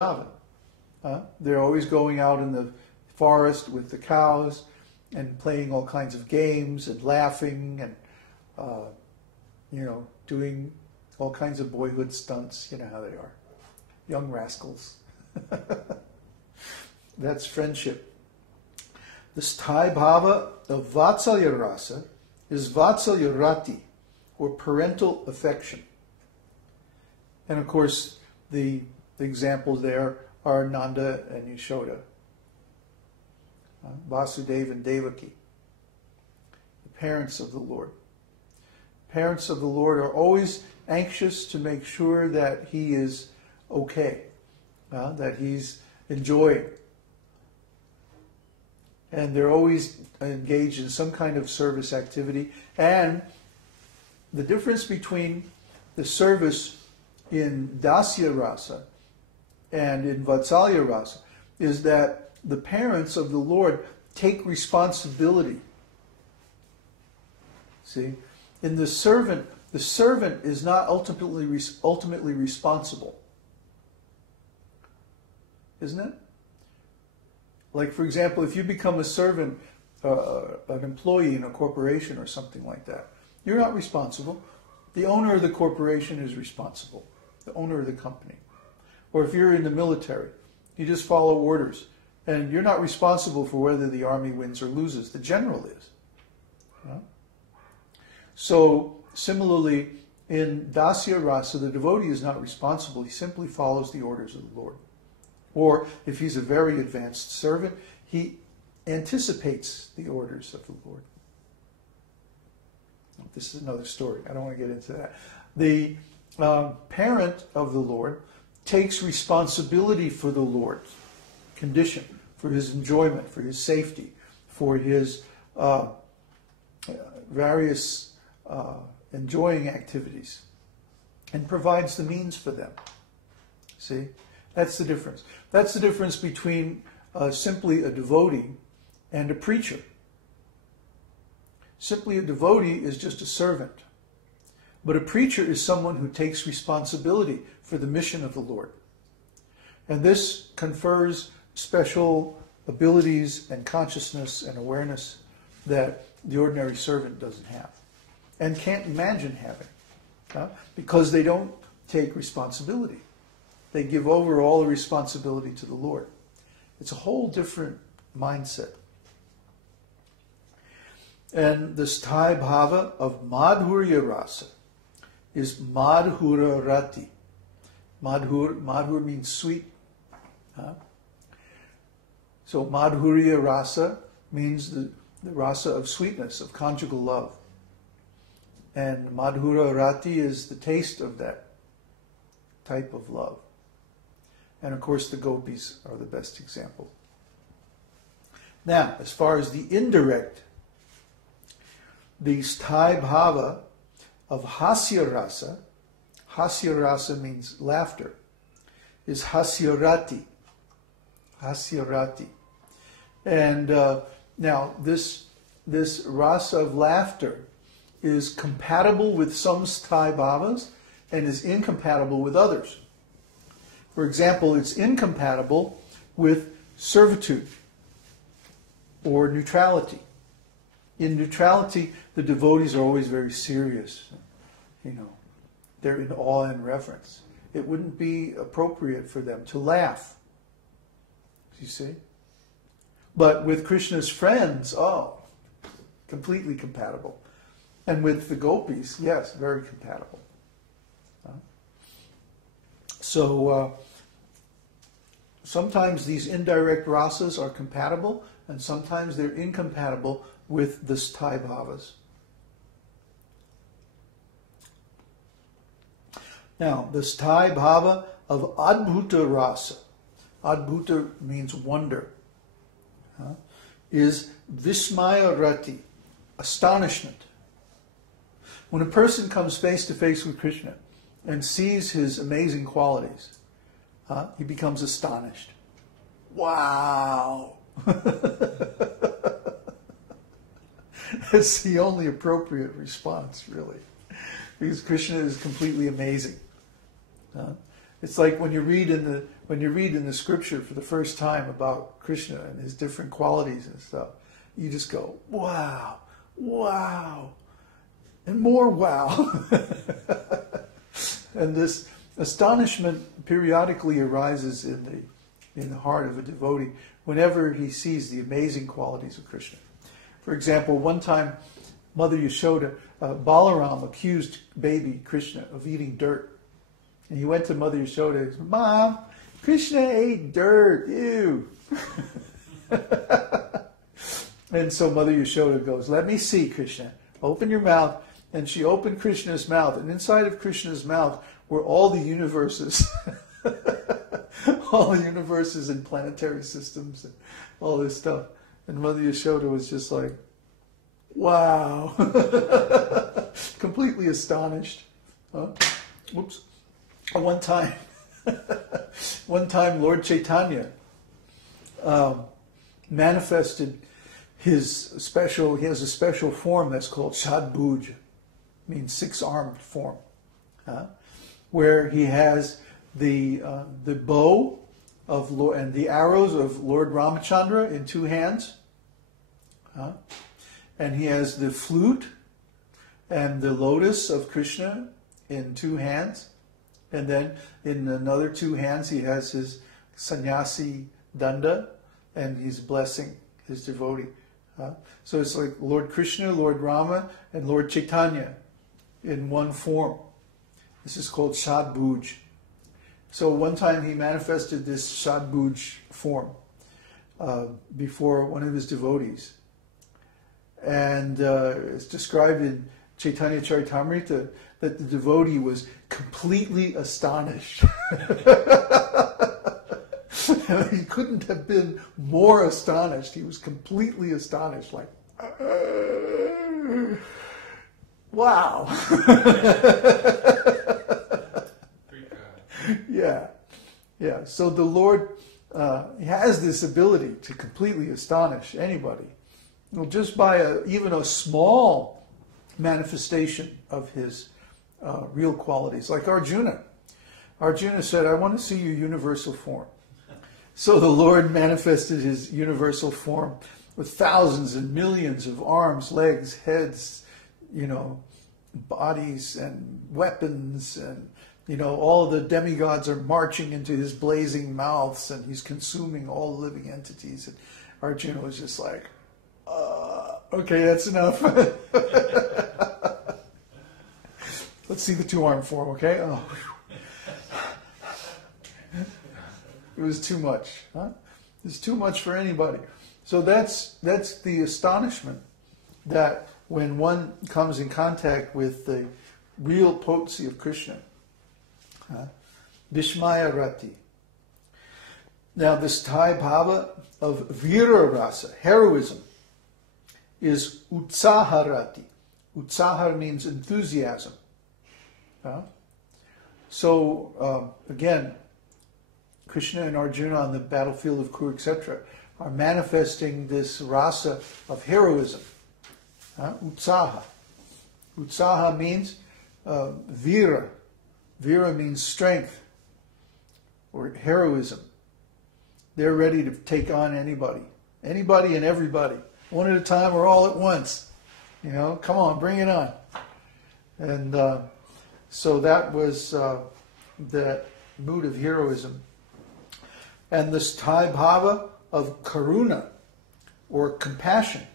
They're always going out in the forest with the cows and playing all kinds of games and laughing and, doing all kinds of boyhood stunts. You know how they are. Young rascals. That's friendship. The Sthāyi-bhāva of vātsalya rasa is vātsalya-rati, or parental affection. And of course, the examples there are Nanda and Yashoda, Vasudeva and Devaki, the parents of the Lord. Parents of the Lord are always anxious to make sure that he is okay, that he's enjoying. And they're always engaged in some kind of service activity. And the difference between the service in dāsya rasa and in vātsalya rasa is that the parents of the Lord take responsibility. See? In the servant is not ultimately responsible. Isn't it? Like, for example, if you become a servant, an employee in a corporation or something like that, you're not responsible. The owner of the corporation is responsible, the owner of the company. Or if you're in the military, you just follow orders, and you're not responsible for whether the army wins or loses. The general is. So, similarly, in dāsya rasa, the devotee is not responsible. He simply follows the orders of the Lord. Or, if he's a very advanced servant, he anticipates the orders of the Lord. This is another story. I don't want to get into that. The parent of the Lord takes responsibility for the Lord's condition, for his enjoyment, for his safety, for his various enjoying activities, and provides the means for them. See? That's the difference. That's the difference between simply a devotee and a preacher. Simply a devotee is just a servant. But a preacher is someone who takes responsibility for the mission of the Lord. And this confers special abilities and consciousness and awareness that the ordinary servant doesn't have and can't imagine having, because they don't take responsibility. They give over all the responsibility to the Lord. It's a whole different mindset. And the Sthāyi-bhāva of mādhurya rasa is mukhya-rati. Madhur means sweet. So mādhurya rasa means the rasa of sweetness, of conjugal love. And mukhya-rati is the taste of that type of love. And of course the gopis are the best example. Now, as far as the indirect, the Sthāyi-bhāva of hasya rasa means laughter, is mukhya-rati. Mukhya-rati. And now this rasa of laughter is compatible with some Sthāyi-bhāvas and is incompatible with others. For example, it's incompatible with servitude or neutrality. In neutrality, the devotees are always very serious. They're in awe and reverence. It wouldn't be appropriate for them to laugh. You see? But with Krishna's friends, completely compatible. And with the gopis, yes, very compatible. So sometimes these indirect rasas are compatible, and sometimes they're incompatible with the Sthāyi-bhāvas. Now, the Sthāyi-bhāva of adbhuta rasa, adbhuta means wonder, is mukhya-rati, astonishment. When a person comes face to face with Krishna and sees his amazing qualities, he becomes astonished. Wow! That's the only appropriate response, really. Because Krishna is completely amazing. It's like when you read in when you read in the scripture for the first time about Krishna and his different qualities and stuff, you just go, wow, wow, and more wow. And this astonishment periodically arises in the heart of a devotee whenever he sees the amazing qualities of Krishna. For example, one time Mother Yashoda, Balaram accused baby Krishna of eating dirt. And he went to Mother Yashoda and said, Mom, Krishna ate dirt, ew. And so Mother Yashoda goes, let me see, Krishna. Open your mouth. And she opened Krishna's mouth. And inside of Krishna's mouth were all the universes. All the universes and planetary systems and all this stuff. And Mother Yashoda was just like, wow. Completely astonished. Whoops. One time Lord Chaitanya manifested he has a special form that's called Shadbhuj, means six-armed form, where he has the bow of Lord, and the arrows of Lord Ramachandra in two hands, and he has the flute and the lotus of Krishna in two hands, and then in another two hands he has his sannyasi danda, and he's blessing his devotee. So it's like Lord Krishna, Lord Rama, and Lord Chaitanya in one form. This is called Shadbhuj. So one time he manifested this Shadbhuj form before one of his devotees. And it's described in Chaitanya Charitamrita that the devotee was completely astonished. He couldn't have been more astonished. He was completely astonished, like, wow. Yeah. So the Lord has this ability to completely astonish anybody. Well, just by even a small manifestation of his real qualities, like Arjuna. Arjuna said, I want to see your universal form. So the Lord manifested his universal form with thousands and millions of arms, legs, heads, bodies and weapons, and all of the demigods are marching into his blazing mouths, and he's consuming all living entities. And Arjuna was just like, okay, that's enough. Let's see the two-arm form, okay? Oh. It was too much. It's too much for anybody. So that's the astonishment that when one comes in contact with the real potency of Krishna. Mukhya-rati. Now the Sthāyi-bhāva of vīra-rasa, heroism, is utsāha-rati. Utsaha means enthusiasm. So again, Krishna and Arjuna on the battlefield of Kuru, etc., are manifesting this rasa of heroism. Utsaha. Utsaha means vira. Vira means strength or heroism. They're ready to take on anybody. Anybody and everybody. One at a time or all at once. Come on, bring it on. And so that was that mood of heroism. And the Sthāyi-bhāva of karuna, or compassion,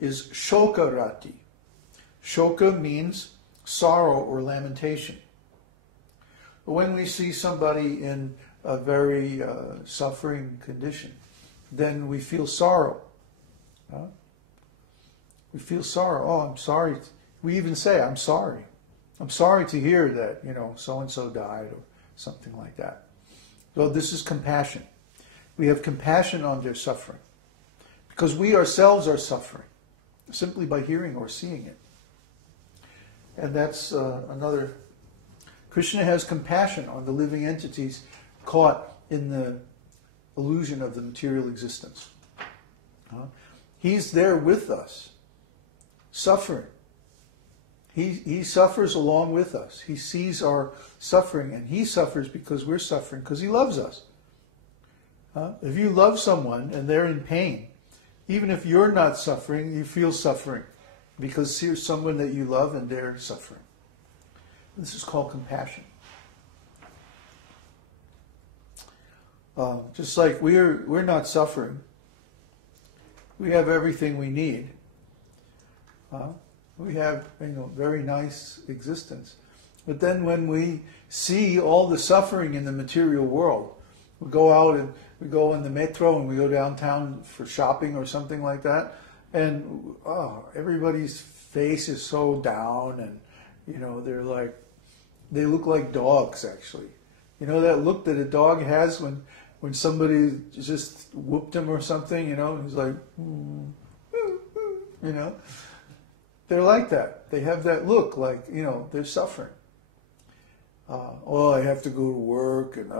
is shoka-rati. Shoka means sorrow or lamentation. When we see somebody in a very suffering condition, then we feel sorrow. We feel sorrow. Oh, I'm sorry. We even say, I'm sorry. I'm sorry to hear that, so-and-so died or something like that. So this is compassion. We have compassion on their suffering because we ourselves are suffering simply by hearing or seeing it. And that's another. Krishna has compassion on the living entities caught in the illusion of the material existence. He's there with us, suffering. He suffers along with us. He sees our suffering, and he suffers because we're suffering, because he loves us. If you love someone and they're in pain, even if you're not suffering, you feel suffering, because here's someone that you love and they're suffering. This is called compassion. Just like we're not suffering, we have everything we need. We have, very nice existence. But then when we see all the suffering in the material world, we go out and we go in the metro and we go downtown for shopping or something like that, and everybody's face is so down, and they look like dogs, actually. You know that look that a dog has when somebody just whooped him or something, he's like, They're like that. They have that look like, they're suffering. I have to go to work, and